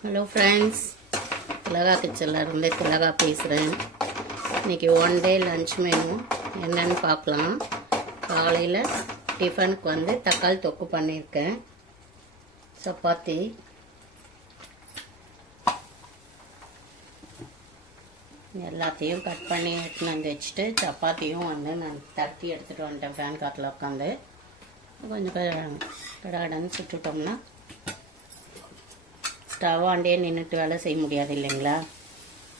Hello friends, திலகா கிச்சனில் இருந்து திலகா பேசுகிறேன். இன்றைக்கி ஒன் டே லன்ச் மெனு என்னென்னு பார்க்கலாம். காலையில் டிஃபனுக்கு வந்து தக்காளி தொக்கு பண்ணியிருக்கேன், சப்பாத்தி, எல்லாத்தையும் கட் பண்ணி எடுத்துன்னு வந்து வச்சுட்டு சப்பாத்தியும் வந்து நான் தட்டி எடுத்துகிட்டு வந்துட்டேன். ஃபேன் காற்றுல உட்காந்து கொஞ்சம் கடகடன்னு சுட்டுட்டோம்னா ஸ்டவ் ஆண்டே நின்றுட்டு வேலை செய்ய முடியாது இல்லைங்களா.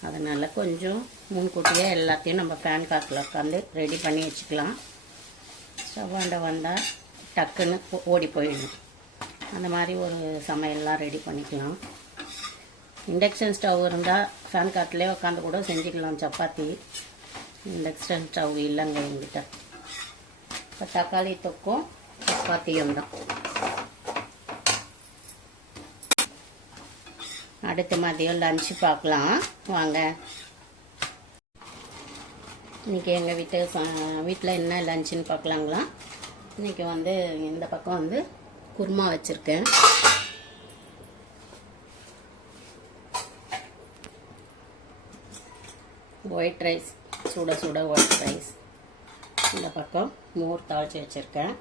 அதனால் கொஞ்சம் முன்கூட்டியே எல்லாத்தையும் நம்ம ஃபேன் காற்றுல உட்காந்து ரெடி பண்ணி வச்சுக்கலாம். ஸ்டவ் ஆண்டை வந்தால் டக்குன்னு ஓடி போயிடணும். அந்த மாதிரி ஒரு சமையல்லாம் ரெடி பண்ணிக்கலாம். இண்டக்ஷன் ஸ்டவ் இருந்தால் ஃபேன் காற்றுலேயே உட்காந்து கூட செஞ்சுக்கலாம் சப்பாத்தி. இண்டக்ஷன் ஸ்டவ் இல்லைங்க எங்கிட்ட. இப்போ தக்காளி தொக்கும் சப்பாத்தியும் தான். அடுத்த மதியம் லன்ச்சு பார்க்கலாம் வாங்க. இன்றைக்கி எங்கள் வீட்டில் என்ன லன்ச்சுன்னு பார்க்கலாங்களா. இன்றைக்கி வந்து இந்த பக்கம் வந்து குருமா வச்சுருக்கேன். ஒயிட் ரைஸ், சுட சுட ஒயிட் ரைஸ். இந்த பக்கம் மோர் தாளித்து வச்சுருக்கேன்.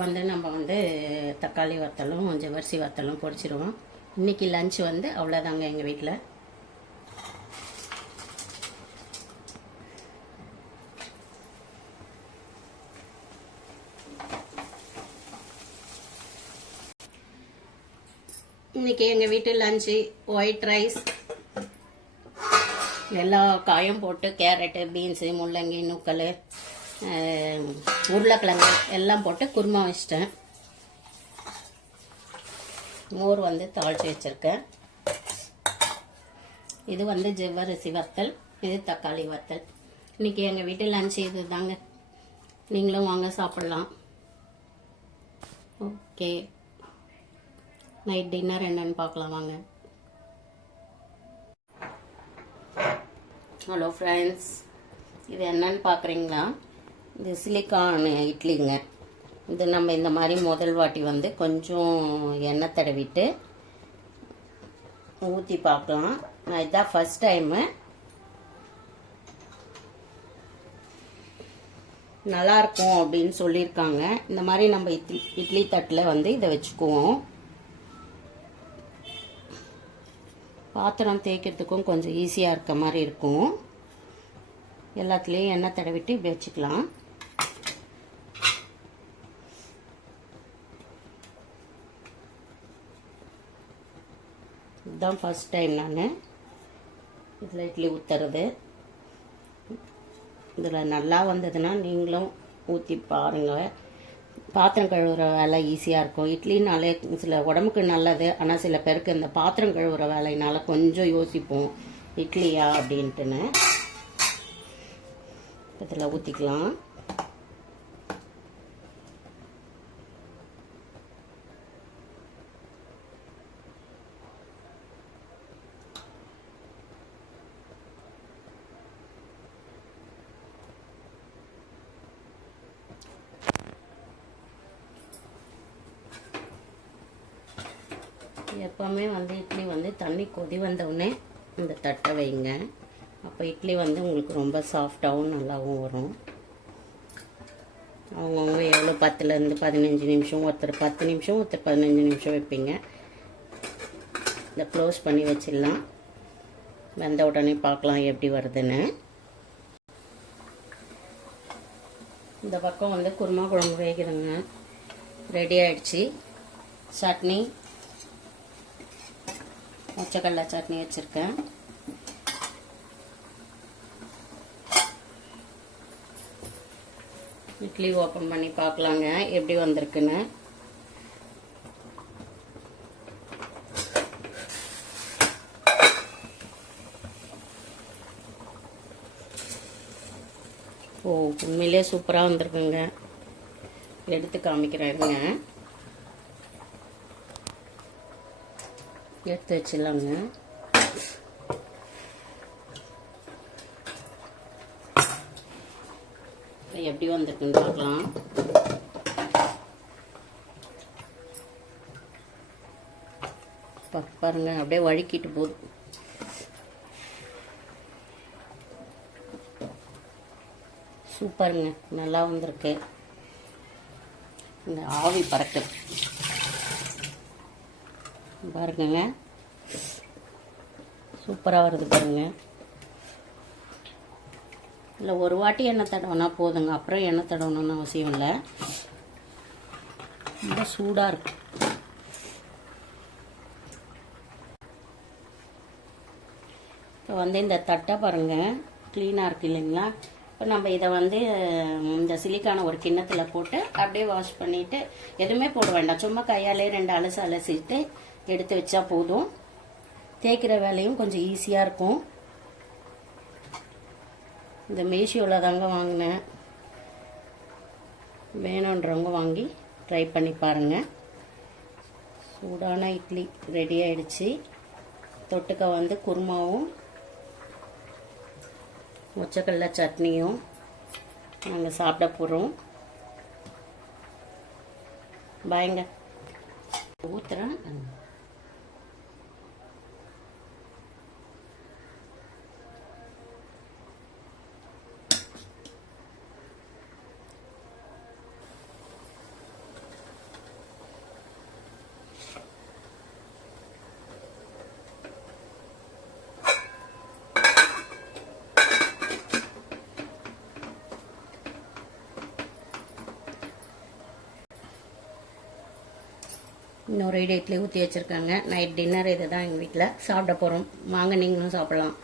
வந்து நம்ம வந்து தக்காளி வத்தலும் ஜவ்வரிசி வத்தலும் பொரிச்சிடுவோம். இன்றைக்கி லன்ச் வந்து அவ்வளோதாங்க எங்கள் வீட்டில். இன்றைக்கி எங்கள் வீட்டு லன்ச்சு ஒயிட் ரைஸ், எல்லா காயும் போட்டு கேரட்டு, பீன்ஸு, முள்ளங்கி, நூக்கல், உருளைக்கிழங்கு எல்லாம் போட்டு குருமா வச்சிட்டேன். மோர் வந்து தாளித்து வச்சுருக்கேன். இது வந்து ஜவ்வரிசி வத்தல், இது தக்காளி வத்தல். இன்றைக்கி எங்கள் வீட்டு லன்ச் இது தாங்க. நீங்களும் வாங்க சாப்பிட்லாம். ஓகே, நைட் டின்னர் என்னன்னு பார்க்கலாம் வாங்க. ஹலோ ஃப்ரெண்ட்ஸ், இது என்னன்னு பார்க்குறீங்களா? இது சிலிக்கான் இட்லிங்க. இது நம்ம இந்த மாதிரி முதல் வாட்டி வந்து கொஞ்சம் எண்ணெய் தடவிட்டு ஊற்றி பார்க்கலாம். நான் இதுதான் ஃபஸ்ட் டைமு. நல்லாயிருக்கும் அப்படின்னு சொல்லியிருக்காங்க. இந்த மாதிரி நம்ம இட்லி தட்டில் வந்து இதை வச்சுக்குவோம். பாத்திரம் தேய்க்கிறதுக்கும் கொஞ்சம் ஈஸியாக இருக்க மாதிரி இருக்கும். எல்லாத்துலேயும் எண்ணெய் தடவிட்டு இப்படி வச்சுக்கலாம். இதுதான் ஃபஸ்ட் டைம் நான் இதில் இட்லி ஊற்றுறது. இதில் நல்லா வந்ததுன்னா நீங்களும் ஊற்றி பாருங்கள். பாத்திரம் கழுவுற வேலை ஈஸியாக இருக்கும். இட்லினாலே சில உடம்புக்கு நல்லது, ஆனால் சில பேருக்கு இந்த பாத்திரம் கழுவுற வேலையினால கொஞ்சம் யோசிப்போம் இட்லியா அப்படின்ட்டுன்னு. இதில் ஊற்றிக்கலாம். எப்போவுமே வந்து இட்லி வந்து தண்ணி கொதி வந்தவுடனே இந்த தட்டை வைங்க. அப்போ இட்லி வந்து உங்களுக்கு ரொம்ப சாஃப்டாகவும் நல்லாவும் வரும். அவங்கவுங்க எவ்வளோ 10லேருந்து 15 நிமிஷம், ஒருத்தர் 10 நிமிஷம், ஒருத்தர் 15 நிமிஷம் வைப்பீங்க. இதை க்ளோஸ் பண்ணி வச்சிடலாம். வெந்த உடனே பார்க்கலாம் எப்படி வருதுன்னு. இந்த பக்கம் வந்து குருமா குழம்பு வைக்கிறேங்க. ரெடி ஆகிடுச்சு. சட்னி, மொச்சக்கடலை சட்னி வச்சுருக்கேன். இட்லி ஓப்பன் பண்ணி பார்க்கலாங்க எப்படி வந்திருக்குன்னு. ஓ, உண்மையிலே சூப்பராக வந்திருக்குங்க. எடுத்து காமிக்கிறேங்க. எடுத்து வச்சிடலாங்க. எப்படி வந்திருக்குன்னு பார்க்கலாம். பாருங்கள், அப்படியே வழுக்கிட்டு போகுது. சூப்பருங்க, நல்லா வந்திருக்கு. இந்த ஆவி பறக்கு பாருங்க, சூப்பராக வருது பாருங்க. இல்லை, ஒரு வாட்டி எண்ணெய் தடவைனா போதுங்க, அப்புறம் எண்ணெய் தடவணும்னு அவசியம் இல்லை. ரொம்ப சூடாக இருக்கு. இப்போ வந்து இந்த தட்டை பாருங்கள், க்ளீனாக இருக்குது இல்லைங்களா? இப்போ நம்ம இதை வந்து இந்த சிலிக்கான ஒரு கிண்ணத்தில் போட்டு அப்படியே வாஷ் பண்ணிவிட்டு, எதுவுமே போட வேண்டாம், சும்மா கையாலே 2 அலசு அலசிட்டு எடுத்து வச்சா போதும். தேய்க்கிற வேலையும் கொஞ்சம் ஈஸியாக இருக்கும். இந்த மீஷோவில் தாங்க வாங்கினேன். வேணுன்றவங்க வாங்கி ட்ரை பண்ணி பாருங்கள். சூடான இட்லி ரெடி ஆயிடுச்சு. தொட்டுக்க வந்து குருமாவும் மொச்சக்கடலை சட்னியும் நாங்கள் சாப்பிட போகிறோம். பாய்ங்க. ஊற்றுறேன். இன்னொரு இட்லி ஊற்றி வச்சுருக்காங்க. நைட் டின்னர் இது தான் எங்கள் வீட்டில் சாப்பிட போகிறோம். வாங்க, நீங்களும் சாப்பிட்லாம்.